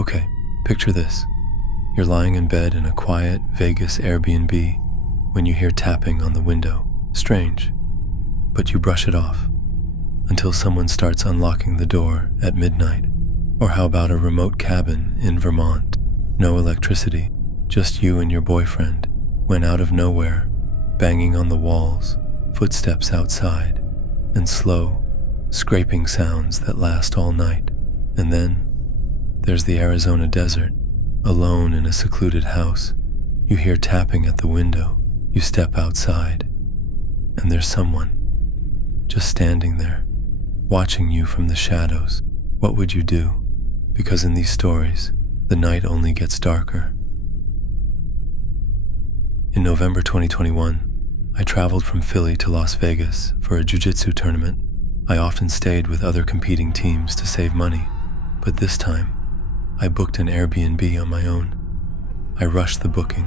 Okay, picture this. You're lying in bed in a quiet Vegas Airbnb when you hear tapping on the window. Strange, but you brush it off until someone starts unlocking the door at midnight. Or how about a remote cabin in Vermont? No electricity, just you and your boyfriend, when out of nowhere, banging on the walls, footsteps outside, and slow, scraping sounds that last all night. And then there's the Arizona desert, alone in a secluded house. You hear tapping at the window. You step outside, and there's someone just standing there, watching you from the shadows. What would you do? Because in these stories, the night only gets darker. In November 2021, I traveled from Philly to Las Vegas for a jiu-jitsu tournament. I often stayed with other competing teams to save money, but this time, I booked an Airbnb on my own. I rushed the booking,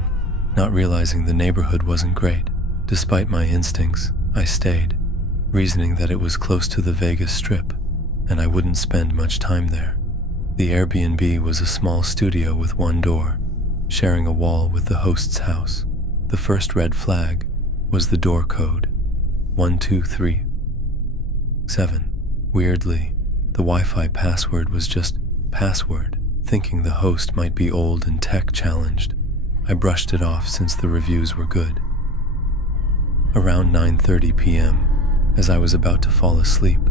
not realizing the neighborhood wasn't great. Despite my instincts, I stayed, reasoning that it was close to the Vegas Strip, and I wouldn't spend much time there. The Airbnb was a small studio with one door, sharing a wall with the host's house. The first red flag was the door code, 1237. Weirdly, the Wi-Fi password was just password. Thinking the host might be old and tech-challenged, I brushed it off since the reviews were good. Around 9:30 p.m., as I was about to fall asleep,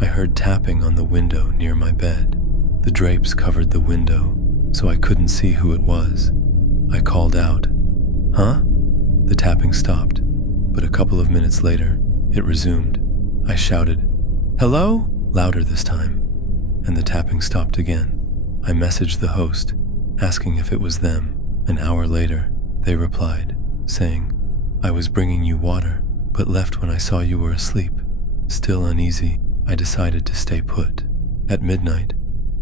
I heard tapping on the window near my bed. The drapes covered the window, so I couldn't see who it was. I called out, "Huh?" The tapping stopped, but a couple of minutes later, it resumed. I shouted, "Hello?" louder this time, and the tapping stopped again. I messaged the host, asking if it was them. An hour later, they replied, saying, "I was bringing you water, but left when I saw you were asleep." Still uneasy, I decided to stay put. At midnight,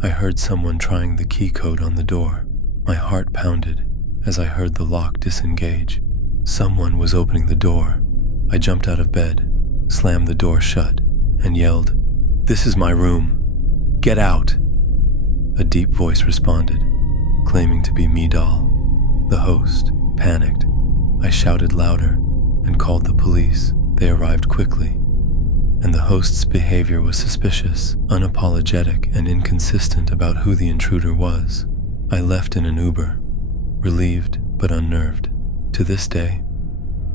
I heard someone trying the key code on the door. My heart pounded as I heard the lock disengage. Someone was opening the door. I jumped out of bed, slammed the door shut, and yelled, "This is my room. Get out!" A deep voice responded, claiming to be me doll. The host panicked. I shouted louder and called the police. They arrived quickly, and the host's behavior was suspicious, unapologetic, and inconsistent about who the intruder was. I left in an Uber, relieved but unnerved. To this day,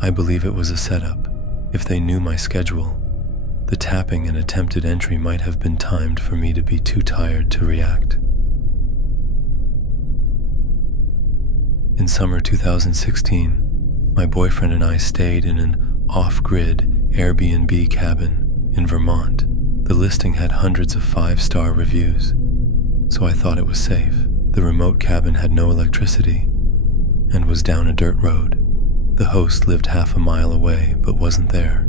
I believe it was a setup. If they knew my schedule, the tapping and attempted entry might have been timed for me to be too tired to react. In summer 2016, my boyfriend and I stayed in an off-grid Airbnb cabin in Vermont. The listing had hundreds of 5-star reviews, so I thought it was safe. The remote cabin had no electricity and was down a dirt road. The host lived half a mile away but wasn't there,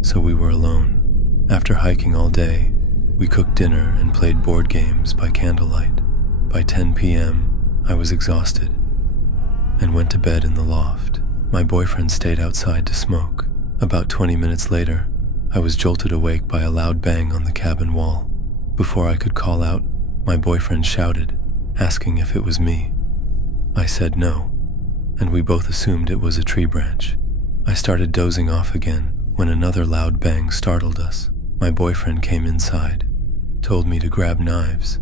so we were alone. After hiking all day, we cooked dinner and played board games by candlelight. By 10 p.m., I was exhausted and went to bed in the loft. My boyfriend stayed outside to smoke. About 20 minutes later, I was jolted awake by a loud bang on the cabin wall. Before I could call out, my boyfriend shouted, asking if it was me. I said no, and we both assumed it was a tree branch. I started dozing off again when another loud bang startled us. My boyfriend came inside, told me to grab knives,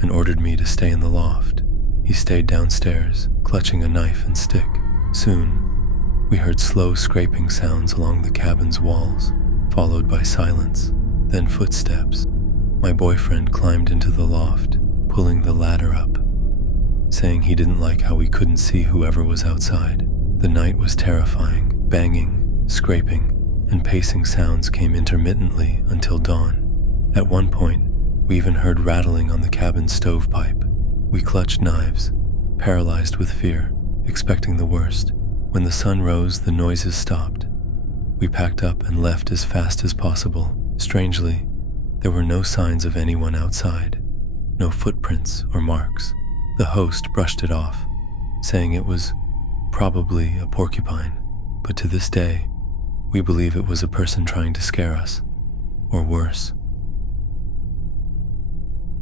and ordered me to stay in the loft. He stayed downstairs, clutching a knife and stick. Soon, we heard slow scraping sounds along the cabin's walls, followed by silence, then footsteps. My boyfriend climbed into the loft, pulling the ladder up, saying he didn't like how we couldn't see whoever was outside. The night was terrifying. Banging, scraping, and pacing sounds came intermittently until dawn. At one point, we even heard rattling on the cabin stovepipe. We clutched knives, paralyzed with fear, expecting the worst. When the sun rose, the noises stopped. We packed up and left as fast as possible. Strangely, there were no signs of anyone outside, no footprints or marks. The host brushed it off, saying it was probably a porcupine, but to this day, we believe it was a person trying to scare us, or worse.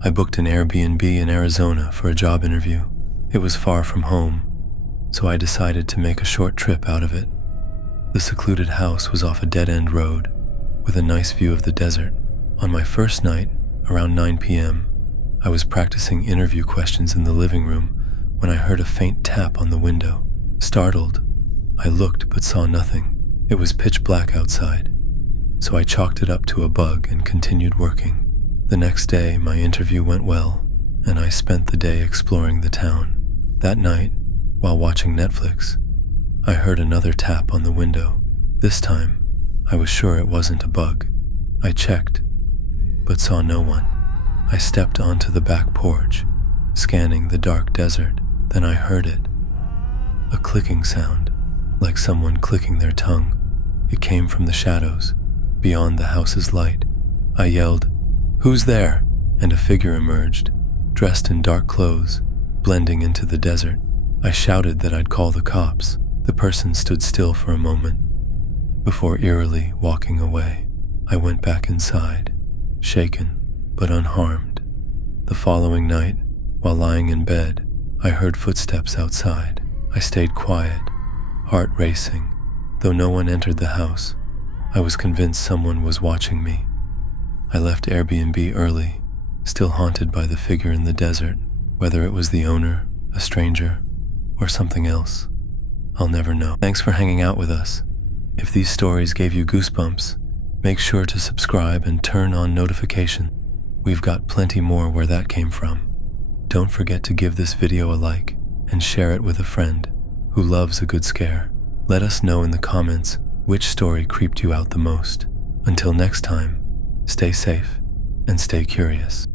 I booked an Airbnb in Arizona for a job interview. It was far from home, so I decided to make a short trip out of it. The secluded house was off a dead-end road, with a nice view of the desert. On my first night, around 9 p.m., I was practicing interview questions in the living room when I heard a faint tap on the window. Startled, I looked but saw nothing. It was pitch black outside, so I chalked it up to a bug and continued working. The next day, my interview went well, and I spent the day exploring the town. That night, while watching Netflix, I heard another tap on the window. This time, I was sure it wasn't a bug. I checked, but saw no one. I stepped onto the back porch, scanning the dark desert. Then I heard it. A clicking sound, like someone clicking their tongue. It came from the shadows, beyond the house's light. I yelled, "Who's there?" And a figure emerged, dressed in dark clothes, blending into the desert. I shouted that I'd call the cops. The person stood still for a moment, before eerily walking away. I went back inside, shaken but unharmed. The following night, while lying in bed, I heard footsteps outside. I stayed quiet, heart racing. Though no one entered the house, I was convinced someone was watching me. I left Airbnb early, still haunted by the figure in the desert. Whether it was the owner, a stranger, or something else, I'll never know. Thanks for hanging out with us. If these stories gave you goosebumps, make sure to subscribe and turn on notifications. We've got plenty more where that came from. Don't forget to give this video a like and share it with a friend who loves a good scare. Let us know in the comments which story creeped you out the most. Until next time, stay safe and stay curious.